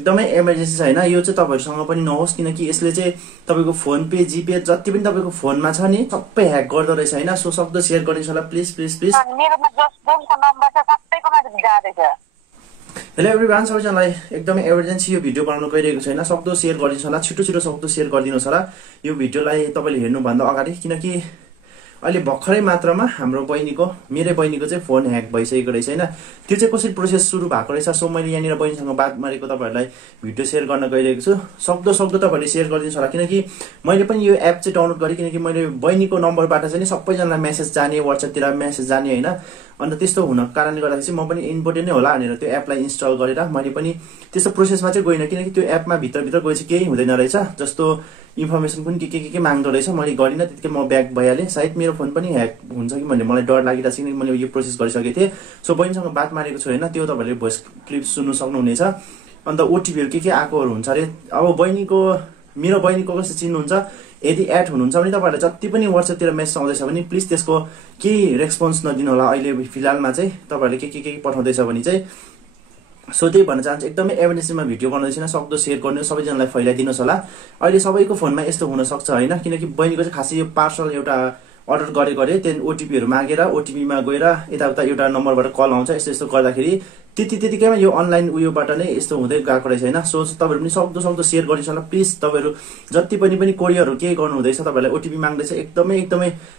एकदमै इमर्जेन्सी छ हैन। यो चाहिँ तपाईहरुसँग पनि नहोस्, किनकि यसले चाहिँ तपाईको फोन पे जिपे जति पनि तपाईको फोनमा छ नि सबै ह्याक गर्दो रहेछ हैन। सो सक्दो शेयर गरिदिनुस् होला प्लिज प्लिज प्लिज। मेरोमा जसको नम्बर छ सबैकोमा जाँदैछ। हेलो एभ्रीवान, सबैजनालाई एकदमै इमर्जेन्सी यो भिडियो बनाउन गइरहेको छैन, सक्दो शेयर गरिदिनुस् होला, छिटो छिटो सक्दो शेयर गरिदिनुस् होला यो भिडियोलाई तपाईले हेर्नु भन्दा अगाडि, किनकि अहिले भर्खरै मात्रामा हाम्रो मेरै बहिनीको चाहिँ फोन ह्याक भइसकेको रहेछ हैन। त्यो चाहिँ कसरी प्रोसेस सुरु भएको रहेछ। सो मैले यहाँनिर बहिनीसँग बात मारेको तपाईहरुलाई भिडियो शेयर गर्न गइरहेको छु। सक्दो तपाईहरुले शेयर गरिदिनुस् होला, किनकि मैले पनि यो एप चाहिँ डाउनलोड गरे, किनकि मैले बहिनीको नम्बरबाट चाहिँ सबैजनालाई मेसेज जाने, WhatsApp तिर मेसेज जाने हैन। अन्त त्यस्तो हुनको कारणले गर्दाखेरि चाहिँ म पनि इम्पोर्टेन्ट नै होला भनेर त्यो एपलाई इन्स्टल गरेर मैले पनि त्यस्तो प्रोसेसमा चाहिँ गइन, किनकि त्यो एपमा भित्र गएपछि केही हुँदैन रहेछ, जस्तो इन्फर्मेसन पनि के माग्दो रहेछ। मैले गरिन, त्यतिकै म ब्याक भइहालेँ। सायद मेरो फोन पनि ह्याक हुन्छ कि भन्ने मलाई डर लागिरहेको छ, किनकि मैले यो प्रोसेस गरिसकेको थिएँ। सो बहिनीसँग बात मारेको छु हैन, त्यो तपाईहरुले भोइस क्लिप सुन्नु सक्नुहुनेछ। अन्त ओटिपीहरु के आकोहरु हुन्छ अरे। अब मेरो बहिनीको कसरी चिन्नुहुन्छ, यदि एड हुनुहुन्छ भने तपाईहरुले जति पनि WhatsApp तिर मेसेज आउँदैछ भने प्लिज त्यसको केही रेस्पोन्स नदिनु होला। अहिले फिलहालमा चाहिँ तपाईहरुले के पठाउँदैछ भने चाहिँ। सो त्यही भन्न चाहन्छु, एकदमै इमर्जेन्सीमा भिडियो बनाउँदैछिन, सक्दो शेयर गर्नु, सबैजनालाई फैलाइदिनुस् होला। अहिले सबैको फोनमा यस्तो हुन सक्छ हैन, किनकि बहिनीको चाहिँ खासै यो पार्सल एउटा अर्डर गरेको अरे, त्यहाँदेखि ओटिपीहरु मागेर ओटिपीमा गएर यताउता एउटा नम्बरबाट कल आउँछ, यस्तो गर्दाखेरि त्यतिकैमा यो अनलाइन उयोबाट नै यस्तो हुँदै गएको रहेछ हैन। सो तपाईहरु पनि सक्दो शेयर गरिदिनुस् होला प्लिज। तपाईहरु जति पनि कोरियरहरु के गर्नु हुँदैछ, तपाईहरुलाई ओटिपी माग्दैछ, एकदमै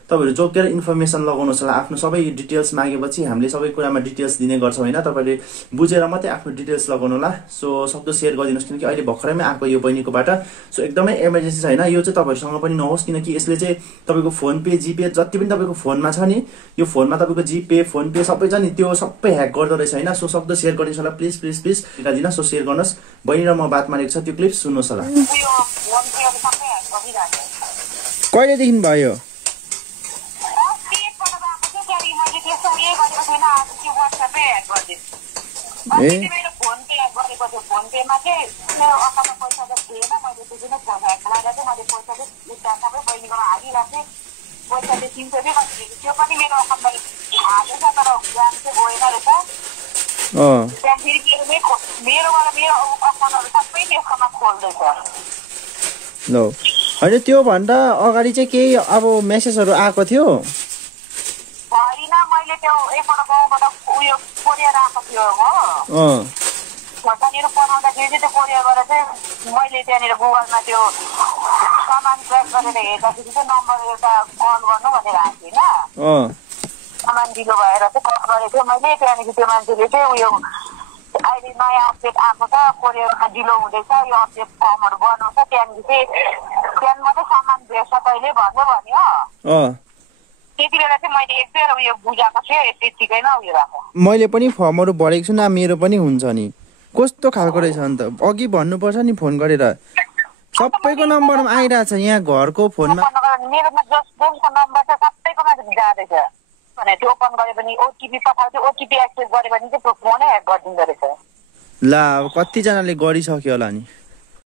तपाईहरु जोकेर इन्फर्मेसन लगाउनुस् होला। आफ्नो सबै डिटेल्स मागेपछि हामीले सबै कुरामा डिटेल्स दिने गर्छौं हैन, तपाईहरुले बुझेर मात्रै आफ्नो डिटेल्स लगाउनु होला। सो सक्दो शेयर गरिदिनुस्, किनकि अहिले भर्खरैमै आएको यो बहिनीकोबाट। सो एकदमै इमर्जेन्सी छ हैन, यो चाहिँ तपाईहरुसँग पनि नहोस्, किनकि यसले चाहिँ तपाईको फोन पे जिपे जति पनि तपाईको फोनमा छ नि, यो फोनमा तपाईको जिपे फोन पे सबै छ नि, त्यो सबै ह्याक गर्दो रहेछ हैन। सो सक्दो शेयर गरिदिनुस् होला प्लिज प्लिज प्लिज। दिदिन सो शेयर गर्नुस्। बहिनी र म बात मारेको छ, त्यो क्लिप सुन्नुस् होला। कहिलेदेखि भयो? लो हैन, त्यो भन्दा अगाडि चाहिँ केही अब मेसेजहरु आएको थियो होइन, मैले त्यो एकपल्ट गाउँबाट उयो कोरियर आएको थियो हो। त्यहाँनिर पठाउँदाखेरि चाहिँ त्यो कोरियरबाट चाहिँ मैले त्यहाँनिर गुगलमा त्यो सामान ट्र्याक गरेर हेर्दाखेरि चाहिँ नम्बर एउटा कल गर्नु भनेर आएको थिएन। सामान ढिलो भएर चाहिँ कल गरेको थिएँ मैले। त्यहाँदेखि त्यो मान्छेले चाहिँ उयो अहिले नयाँ अपडेट आएको छ, कोरियरमा ढिलो हुँदैछ, यो अपडेट फर्महरू गर्नु छ, त्यहाँ मात्रै सामान भेट्छ तैँले भन्यो। त्यति बेला चाहिँ मैले एक बेर उयो बुझाएको थिएँ, त्यतिकैमा उयो भएको। मैले पनि फर्महरू भरेको छु न, मेरो पनि हुन्छ नि। कस्तो खालको रहेछ अन्त, अघि भन्नुपर्छ नि फोन गरेर। सबैको नम्बरमा आइरहेछ यहाँ घरको फोनमा। मेरोमा जसको नम्बर छ सबैकोमा जाँदैछ भने त्यो ओपन गरे पनि ओटिपी पठाउँछ, ओटिपी एक्सेस गरे भने चाहिँ फोनै ह्याक गरिदिँदो रहेछ। ला कतिजनाले गरिसक्यो होला नि।